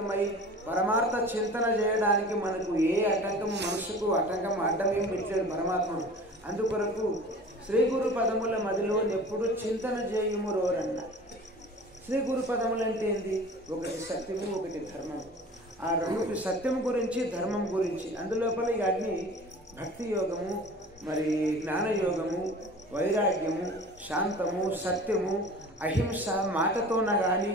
సన్నిహితమై పరమార్థ చింతన చేయడానికి మనకు ఏ ఆటంకం మనసుకు ఆటంకం అడ్డమేం పెట్టాడు పరమాత్ముడు. అందుకొరకు శ్రీ గురు పదముల మదిలో ఎప్పుడు చింతన చేయుము రోరన్న. శ్రీ గురు పదములు అంటే ఏంటి? ఒకటి సత్యము, ఒకటి ధర్మము. ఆ రెండు సత్యం గురించి ధర్మం గురించి అందులోపల ఇవన్నీ భక్తి యోగము, మరి జ్ఞానయోగము, వైరాగ్యము, శాంతము, సత్యము, అహింస, మాటతోన కానీ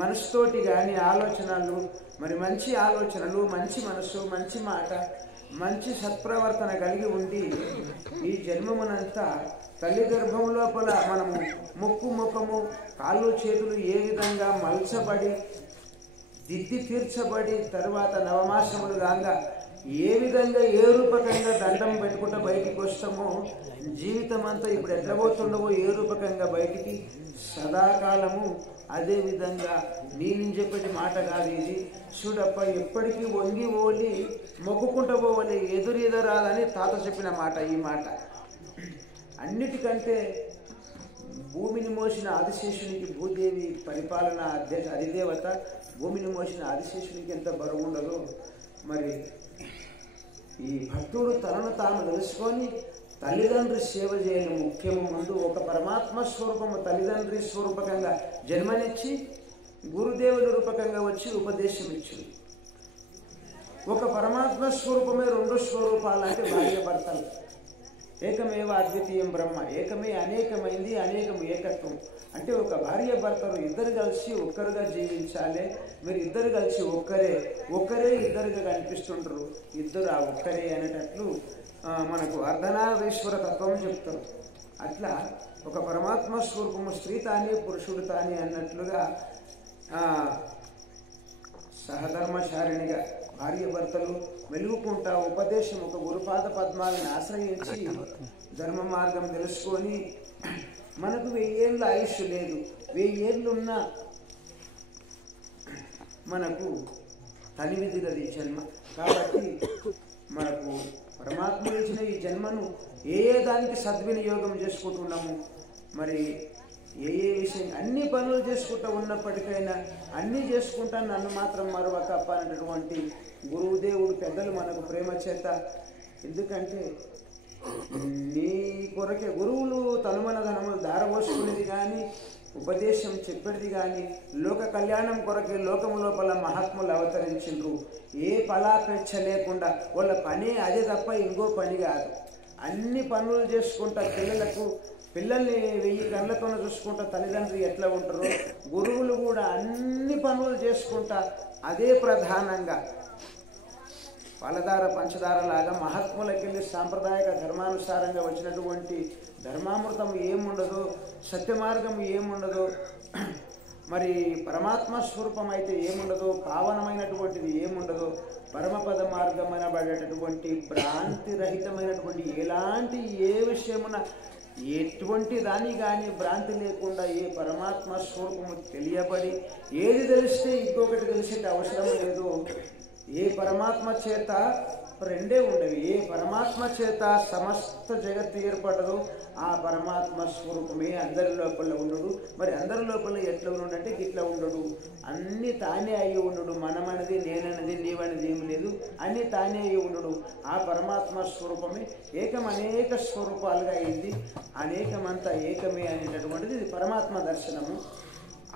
మనసుతోటి కానీ ఆలోచనలు, మరి మంచి ఆలోచనలు, మంచి మనసు, మంచి మాట, మంచి సత్ప్రవర్తన కలిగి ఉండి ఈ జన్మమునంతా తల్లి గర్భం లోపల మనము ముక్కు ముఖము కాళ్ళు చేతులు ఏ విధంగా మలచబడి దిద్ది తీర్చబడి తరువాత నవమాసములు కాగా ఏ విధంగా ఏ రూపకంగా దండం పెట్టుకుంటూ బయటికి వస్తామో జీవితం అంతా ఇప్పుడు ఎట్లా పోతుండవో ఏ రూపకంగా బయటికి సదాకాలము అదే విధంగా నేను చెప్పేటి మాట కాదు ఇది. చూడప్ప ఎప్పటికీ వంగి ఓలి మొక్కుకుంటూ పోవాలి, ఎదురాదని తాత చెప్పిన మాట. ఈ మాట అన్నిటికంటే భూమిని మోసిన ఆదిశేషునికి భూదేవి పరిపాలన అధిదేవత. భూమిని మోసిన ఆదిశేషునికి ఎంత బరువు ఉండదో మరి ఈ భక్తుడు తనను తాను తెలుసుకొని తల్లిదండ్రి సేవ చేయని ముఖ్యము. ముందు ఒక పరమాత్మ స్వరూపము తల్లిదండ్రి స్వరూపకంగా జన్మనిచ్చి గురుదేవుల రూపకంగా వచ్చి ఉపదేశం ఇచ్చింది. ఒక పరమాత్మ స్వరూపమే రెండు స్వరూపాలు అంటే భార్య భర్తలు. ఏకమేవ అద్వితీయం బ్రహ్మ. ఏకమే అనేకమైంది, అనేకం ఏకత్వం. అంటే ఒక భార్య భర్తలు ఇద్దరు కలిసి ఒక్కరుగా జీవించాలి. మీరు ఇద్దరు కలిసి ఒక్కరే ఇద్దరుగా కనిపిస్తుంటారు. ఇద్దరు ఆ ఒక్కరే అనేటట్లు మనకు అర్ధనారీశ్వర తత్వం చెప్తారు. అట్లా ఒక పరమాత్మ స్వరూపము స్త్రీ తానే పురుషుడు తానే అన్నట్లుగా సహధర్మచారిణిగా భార్య భర్తలు వెలుగుకుంటా ఉపదేశం ఒక గురుపాద పద్మాలను ఆశ్రయించి ధర్మ మార్గం తెలుసుకొని మనకు 1000 ఏళ్ళ ఆయుష్ లేదు. 1000 ఏళ్ళున్నా మనకు తనివిదిగది జన్మ. కాబట్టి మనకు పరమాత్మ ఇచ్చిన ఈ జన్మను ఏ దానికి సద్వినియోగం చేసుకుంటున్నాము. మరి ఏ విషయం అన్ని పనులు చేసుకుంటూ ఉన్నప్పటికైనా అన్నీ చేసుకుంటా నన్ను మాత్రం మరొక అనేటటువంటి గురువుదేవుడు పెద్దలు మనకు ప్రేమ చేత. ఎందుకంటే నీ కొరకే గురువులు తనుమన ధనములు దారపోసుకునేది కానీ ఉపదేశం చెప్పేది కానీ లోక కళ్యాణం కొరకే లోకము లోపల మహాత్ములు అవతరించిండ్రు. ఏ ఫలాపేక్ష లేకుండా వాళ్ళ పని అదే తప్ప ఇంకో పని కాదు. అన్ని పనులు చేసుకుంటా పిల్లల్ని 1000 కళ్ళతో చూసుకుంటా తల్లిదండ్రి ఎట్లా ఉంటారో గురువులు కూడా అన్ని పనులు చేసుకుంటా అదే ప్రధానంగా పలదార పంచదార లాగా మహాత్ములకెళ్ళి సాంప్రదాయక ధర్మానుసారంగా వచ్చినటువంటి ధర్మామృతం ఏముండదో, సత్య మార్గం ఏముండదో, మరి పరమాత్మ స్వరూపం అయితే ఏముండదో, పావనమైనటువంటిది ఏముండదో, పరమపద మార్గం అనబడేటటువంటి భ్రాంతి రహితమైనటువంటి ఎలాంటి ఏ విషయమున ఎటువంటి దాని కానీ భ్రాంతి లేకుండా ఏ పరమాత్మ స్వరూపము తెలియబడి ఏది తెలిస్తే ఇంకొకటి తెలిసే అవసరం లేదు. ఏ పరమాత్మ చేత రెండే ఉండవి. ఏ పరమాత్మ చేత సమస్త జగత్తు ఏర్పడదు ఆ పరమాత్మ స్వరూపమే అందరి లోపల ఉండడు. మరి అందరి లోపల ఎట్లా ఉండడంటే గిట్లా ఉండడు. అన్నీ తానే అయ్యి ఉండడు. మనమనేది నేననేది నీవనేది ఏమి లేదు. అన్నీ తానే అయ్యి ఉండడు. ఆ పరమాత్మ స్వరూపమే ఏకం అనేక స్వరూపాలుగా అయింది. అనేకమంతా ఏకమే అనేటటువంటిది ఇది పరమాత్మ దర్శనము.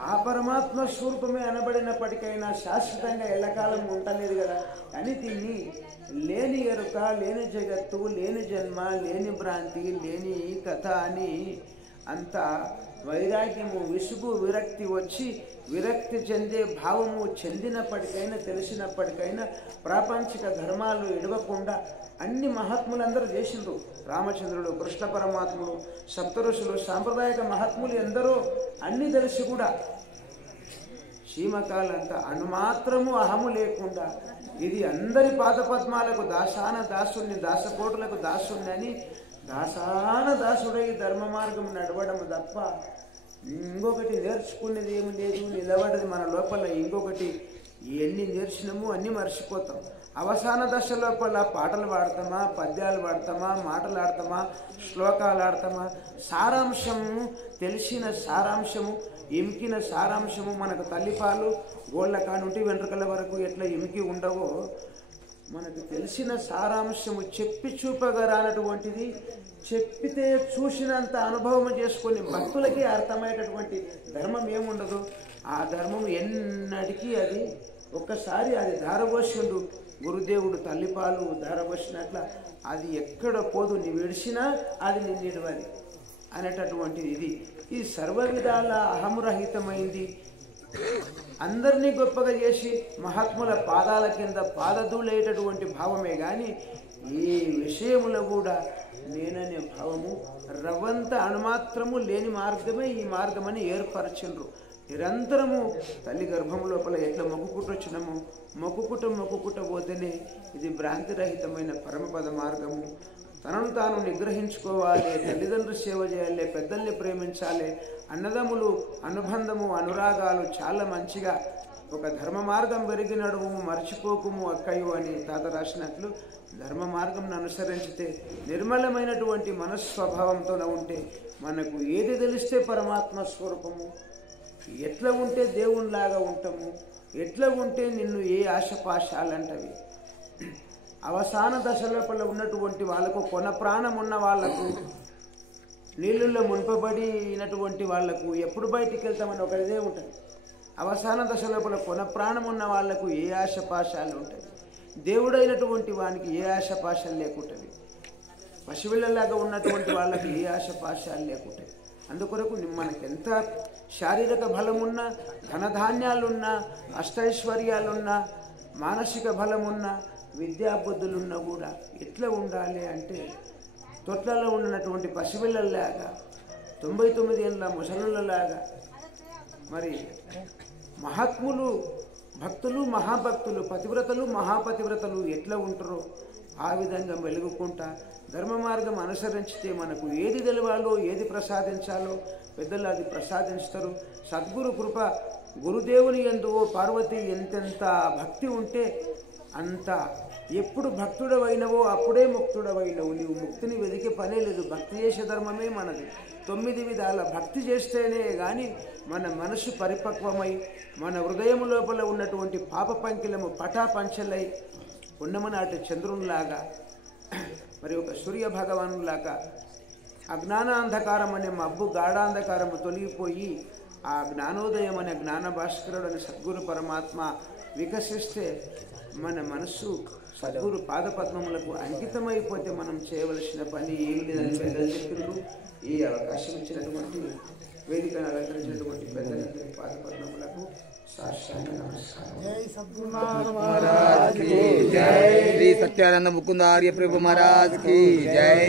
ఆ పరమాత్మ స్వరూపమే అనబడినప్పటికైనా శాశ్వతంగా ఎల్లకాలం ఉండలేదు కదా. అని దీన్ని లేని ఎరుక, లేని జగత్తు, లేని జన్మ, లేని భ్రాంతి, లేని కథ అని అంత వైరాగ్యము, విసుగు, విరక్తి వచ్చి విరక్తి చెందే భావము చెందినప్పటికైనా తెలిసినప్పటికైనా ప్రాపంచిక ధర్మాలు ఇడవకుండా అన్ని మహాత్ములందరూ చేసిండ్రు. రామచంద్రుడు, కృష్ణ పరమాత్ముడు, సప్తఋషులు, సాంప్రదాయక మహాత్ములు ఎందరో అన్ని తెలిసి కూడా చీమకాలంతా అణుమాత్రము అహము లేకుండా ఇది అందరి పాదపద్మాలకు దాసాన దాసుని, దాసపోటులకు దాసుని అని దాసాన దాసుడై ధర్మ మార్గం నడవడం తప్ప ఇంకొకటి నేర్చుకునేది ఏమి లేదు. నిలబడది మన లోపల ఇంకొకటి ఎన్ని నేర్చినామో అన్నీ మర్చిపోతాం. అవసాన దశ లోపల పాటలు పాడతామా, పద్యాలు పాడతామా, మాటలు ఆడతామా, శ్లోకాలు ఆడతామా? సారాంశము, తెలిసిన సారాంశము, ఎమికిన సారాంశము మనకు తల్లిపాలు గోళ్ళ కానుంటి వెంట్రుకల వరకు ఎట్లా ఎమికి ఉండవో మనకు తెలిసిన సారాంశము చెప్పి చూపగరానటువంటిది, చెప్పితే చూసినంత అనుభవం చేసుకొని భక్తులకి అర్థమయ్యేటటువంటి ధర్మం ఏముండదు. ఆ ధర్మం ఎన్నటికీ అది ఒక్కసారి అది ధారపోసిండు గురుదేవుడు తల్లిపాలు ధారపోసినట్ల అది ఎక్కడ పోదు, నీ విడిచినా అది నిన్నిడవాలి అనేటటువంటిది. ఇది ఈ సర్వ విధాల అహంరహితమైంది. అందరినీ గొప్పగా చేసి మహాత్ముల పాదాల కింద పాదధూళేటటువంటి భావమే కానీ ఏ విషయములో కూడా నేననే భావము రవంత అణుమాత్రము లేని మార్గమే ఈ మార్గమని ఏర్పరచిండ్రు. నిరంతరము తల్లి గర్భం లోపల ఎట్లా మొక్కుకుంటొచ్చినాము, మొక్కుకుంట పోతేనే ఇది భ్రాంతిరహితమైన పరమపద మార్గము. తనను తాను నిగ్రహించుకోవాలి, తల్లిదండ్రులు సేవ చేయాలి, పెద్దల్ని ప్రేమించాలి, అన్నదమ్ములు అనుబంధము అనురాగాలు చాలా మంచిగా ఒక ధర్మ మార్గం పెరిగి నడుము మర్చిపోకుము అక్కయ్యు అని తాత రాసినట్లు ధర్మ మార్గంను అనుసరించితే నిర్మలమైనటువంటి మనస్వభావంతో ఉంటే మనకు ఏది తెలిస్తే పరమాత్మ స్వరూపము, ఎట్లా ఉంటే దేవునిలాగా ఉంటాము, ఎట్లా ఉంటే నిన్ను ఏ ఆశపాశాలంటవి. అవసాన దశ లోపల ఉన్నటువంటి వాళ్ళకు, కొన ప్రాణం ఉన్న వాళ్లకు, నీళ్ళల్లో మున్పబడినటువంటి వాళ్లకు ఎప్పుడు బయటికి వెళ్తామని ఒకరిదే ఉంటుంది. అవసాన దశ లోపల కొన ప్రాణం ఉన్న వాళ్లకు ఏ ఆశపాశాలు ఉంటాయి, దేవుడైనటువంటి వానికి ఏ ఆశపాశాలు లేకుంటుంది, పశువులలాగా ఉన్నటువంటి వాళ్ళకి ఏ ఆశపాశాలు లేకుంటాయి. అందుకొరకు మనకెంత శారీరక బలమున్నా, ధనధాన్యాలున్నా, అష్టైశ్వర్యాలున్నా, మానసిక బలమున్నా, విద్యాబుద్ధులున్నా కూడా ఎట్లా ఉండాలి అంటే తొట్లలో ఉన్నటువంటి పసిపిల్లల్లాగా, 99 ఏళ్ళ ముసలులలాగా. మరి మహాత్ములు, భక్తులు, మహాభక్తులు, పతివ్రతలు, మహాపతివ్రతలు ఎట్లా ఉంటారో ఆ విధంగా వెలుగుకుంటా ధర్మ మార్గం అనుసరించితే మనకు ఏది తెలవాలో, ఏది ప్రసాదించాలో పెద్దలు అది ప్రసాదించుతారు. సద్గురు కృప, గురుదేవుని యందు పార్వతి ఎంతెంత భక్తి ఉంటే అంత, ఎప్పుడు భక్తుడవైనవో అప్పుడే ముక్తుడవైనవు. నీవు ముక్తిని వెదికే పనే లేదు, భక్తి చేసే ధర్మమే మనది. 9 విధాల భక్తి చేస్తేనే కానీ మన మనసు పరిపక్వమై మన హృదయం లోపల ఉన్నటువంటి పాప పంకిలము పటాపంచలై ఉన్నమనాటి చంద్రునిలాగా, మరి ఒక సూర్య భగవానులాగా అజ్ఞానాంధకారం అనే మబ్బు గాఢాంధకారము తొలగిపోయి ఆ జ్ఞానోదయం అనే జ్ఞాన భాస్కరుడు అనే సద్గురు పరమాత్మ వికసిస్తే మన మనస్సు సద్గురు పాదపద్మములకు అంకితమైపోతే మనం చేయవలసిన పని ఏమి లేదని పెద్దలు చెప్తున్నారు. ఈ అవకాశం ఇచ్చినటువంటి వేదికను అలంకరించినటువంటి పెద్దలందరి పాదపద్మములకు సాష్టాంగ నమస్కారం. जय सत्यानंद मुकुंद आर्य प्रभु महाराज की जय।